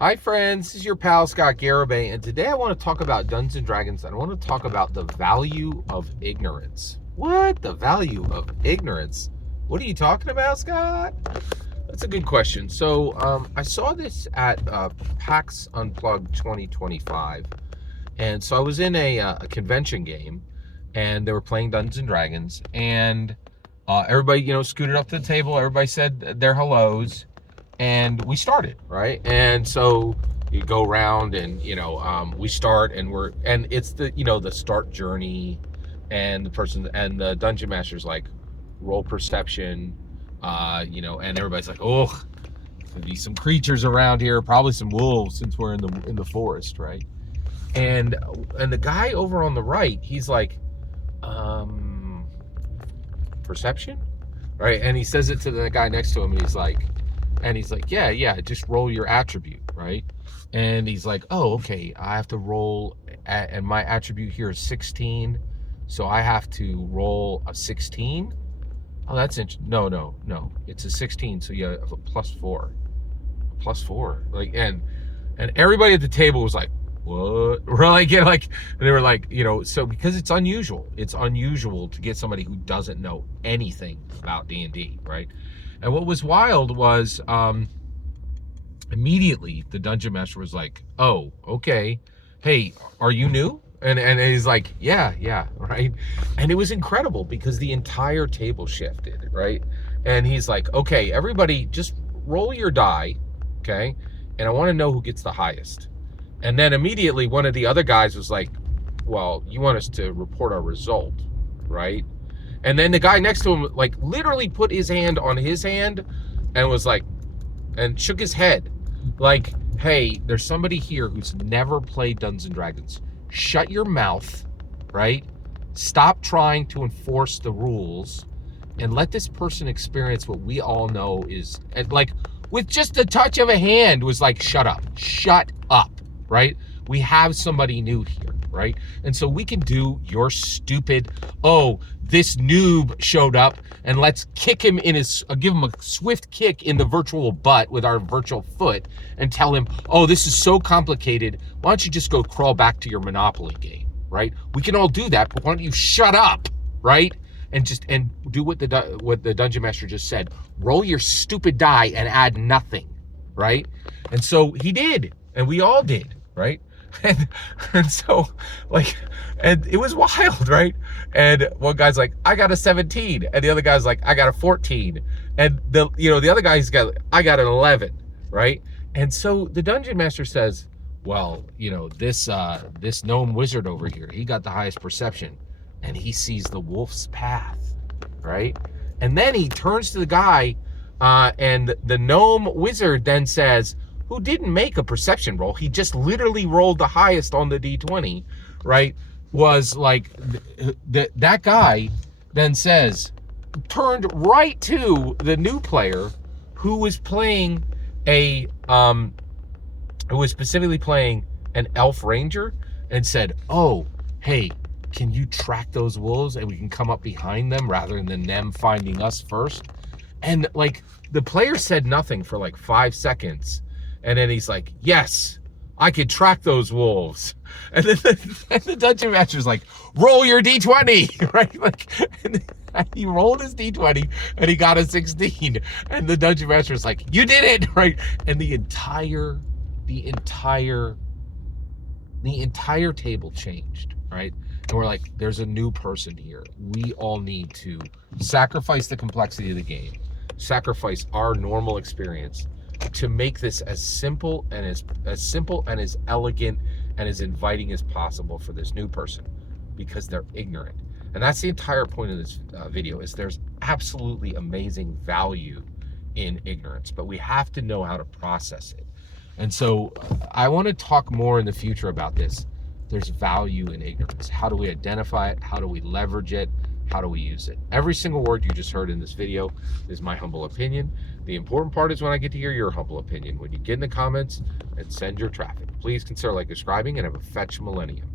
Hi friends, this is your pal Scott Garibay, and today I want to talk about Dungeons and Dragons, and I want to talk about the value of ignorance. What? The value of ignorance? What are you talking about, Scott? That's a good question. So I saw this at PAX Unplugged 2025, and so I was in a convention game, and they were playing Dungeons and Dragons, and everybody, scooted up to the table. Everybody said their hellos, and we started, right? And so you go around and we start, and it's the start journey, and the dungeon master's like, roll perception, and everybody's like, oh, there'll be some creatures around here, probably some wolves since we're in the forest, right? And the guy over on the right, he's like, perception, right? And he says it to the guy next to him, and he's like, yeah, just roll your attribute, right? And he's like, oh, okay, I have to roll, and my attribute here is 16, so I have to roll a 16. Oh, that's interesting. No, it's a 16, so you have a plus four. Like, and everybody at the table was like, what? We're like, and they were like, so because it's unusual to get somebody who doesn't know anything about D&D, right? And what was wild was immediately the dungeon master was like, oh, okay, hey, are you new? And he's like, yeah, right? And it was incredible because the entire table shifted, right? And he's like, okay, everybody just roll your die, okay? And I want to know who gets the highest. And then immediately one of the other guys was like, well, you want us to report our result, right? And then the guy next to him, like, literally put his hand on his hand and was like, and shook his head. Like, hey, there's somebody here who's never played Dungeons and Dragons. Shut your mouth, right? Stop trying to enforce the rules and let this person experience what we all know is, and like, with just a touch of a hand, was like, shut up, right? We have somebody new here, right? And so we can do your stupid, oh, this noob showed up and let's kick him in give him a swift kick in the virtual butt with our virtual foot and tell him, oh, this is so complicated. Why don't you just go crawl back to your Monopoly game, right? We can all do that, but why don't you shut up, right? And do what the dungeon master just said. Roll your stupid die and add nothing, right? And so he did, and we all did, right? And so, like, and it was wild, right? And one guy's like, I got a 17, and the other guy's like, I got a 14, and the other guy's got, I got an 11, right? And so the dungeon master says, well, this gnome wizard over here, he got the highest perception, and he sees the wolf's path, right? And then he turns to the guy, and the gnome wizard then says, who didn't make a perception roll, he just literally rolled the highest on the D20, right? Was like, that guy then turned right to the new player who was playing who was specifically playing an elf ranger, and said, oh, hey, can you track those wolves and we can come up behind them rather than them finding us first? And like, the player said nothing for like 5 seconds. And then he's like, yes, I can track those wolves. And then the dungeon master's like, roll your D20, right? Like, and he rolled his D20 and he got a 16. And the dungeon master's like, you did it, right? And the entire table changed, right? And we're like, there's a new person here. We all need to sacrifice the complexity of the game, sacrifice our normal experience to make this as simple and as elegant and as inviting as possible for this new person, because they're ignorant. And that's the entire point of this video, is there's absolutely amazing value in ignorance, but we have to know how to process it. And so I want to talk more in the future about this. There's value in ignorance. How do we identify it? How do we leverage it? How do we use it? Every single word you just heard in this video is my humble opinion. The important part is when I get to hear your humble opinion. When you get in the comments and send your traffic, please consider like, subscribing, and have a fetch millennium.